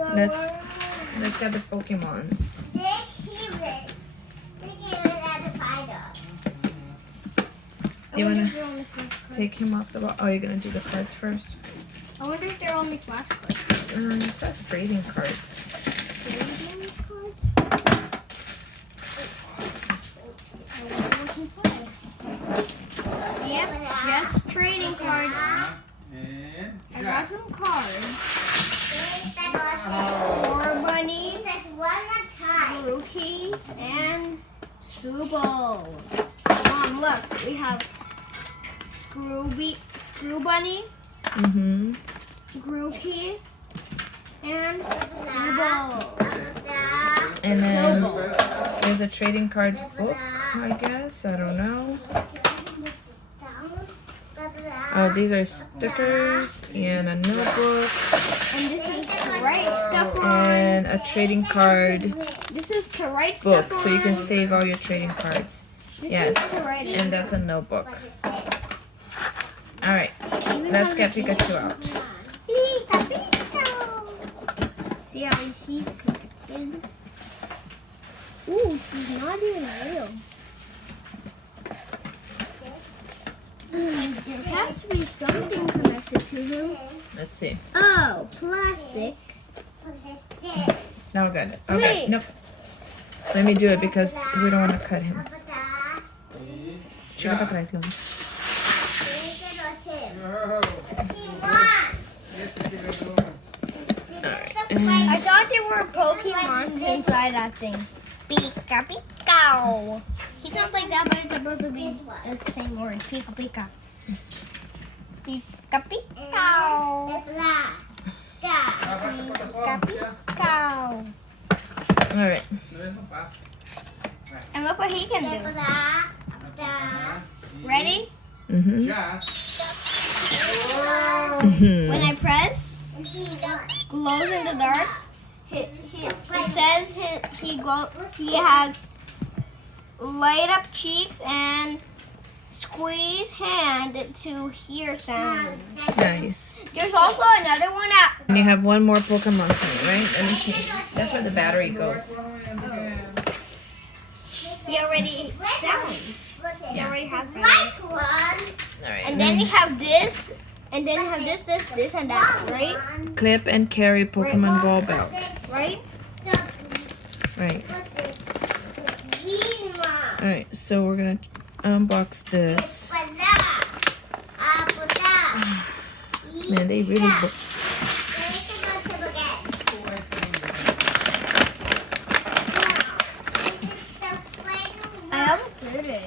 Let's get the Pokemons. You wanna take him off the wall? Oh, you're gonna do the cards first? I wonder if they're only flashcards. It says trading cards. Trading cards? I wonder what's inside. Yep, just trading cards. I got some cards. 4 bunnies, Rookie, and Subo. Mom, look, we have Screw Bunny, Grookey, and Subo. And then there's a trading cards book, I guess. I don't know. Oh, these are stickers and a notebook. And this is to write stuff on. And a trading card This is to write book, stuff on. so you can save all your trading cards. This Yes, is to write and that's a notebook. All right, let's get Pikachu out. Pikachu. See how he's connected? Ooh, he's not even real. There has to be something connected to him. Let's see. Oh, plastic. Now we're good. Okay, nope. Let me do it because we don't want to cut him. Chica para atrás, Lola. I thought there were Pokemons inside that thing. Pika Pika. He sounds like that, but it's supposed to be the same word. Pika Pika. Pika Pika. Pika Pika. All right. And look what he can do. Ready? When I press, glows in the dark. It says he has light up cheeks and squeeze hand to hear sounds. Nice. There's also another one And you have one more Pokemon coming, right? Let me see. That's where the battery goes. He already sounds. He already has batteries. All right. And then you have this. And then you have this, and that, right? Clip and carry Pokemon ball belt. Right? Right. All right. So we're gonna unbox this. Man, they really. I almost did it.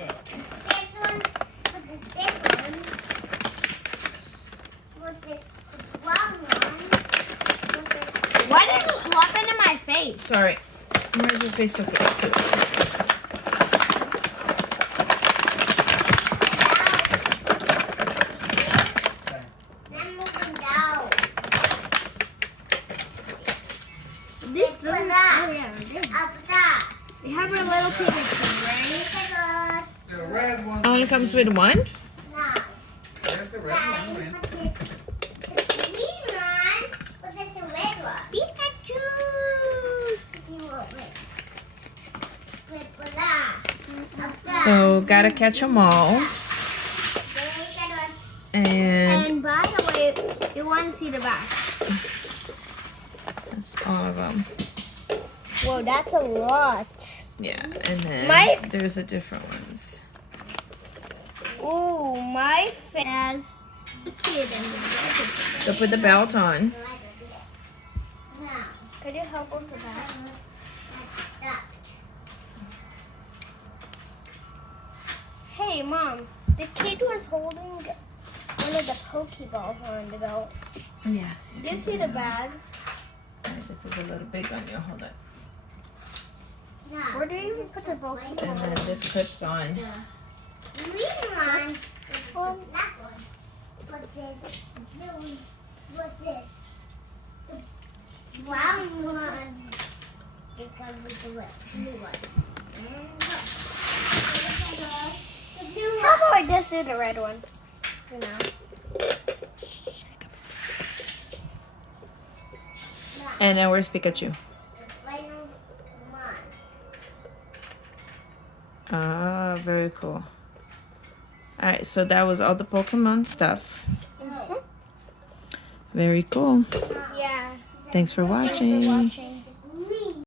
Why did you slap it in my face? Sorry. Why is your face so good? This doesn't. Oh yeah, we have our little Pikachu, right? The red one. Only comes with one? There's the red one. Pikachu. So gotta catch them all. And And by the way, you want to see the back. that's all of them. Whoa, that's a lot. Yeah, and then My- there's a different ones. Ooh, my face has a kid in the So put the belt on. Could you help with the back? Hey, Mom. The kid was holding one of the Pokeballs on the belt. Yes. Do you see the bag? Alright, this is a little big on you. Hold on. Where do you even put the Pokeball? And then this clips on. How about I just do the red one? For now. And then where's Pikachu? Ah, very cool. Alright, so that was all the Pokemon stuff. Very cool. Yeah. Thanks for Thanks watching. for watching.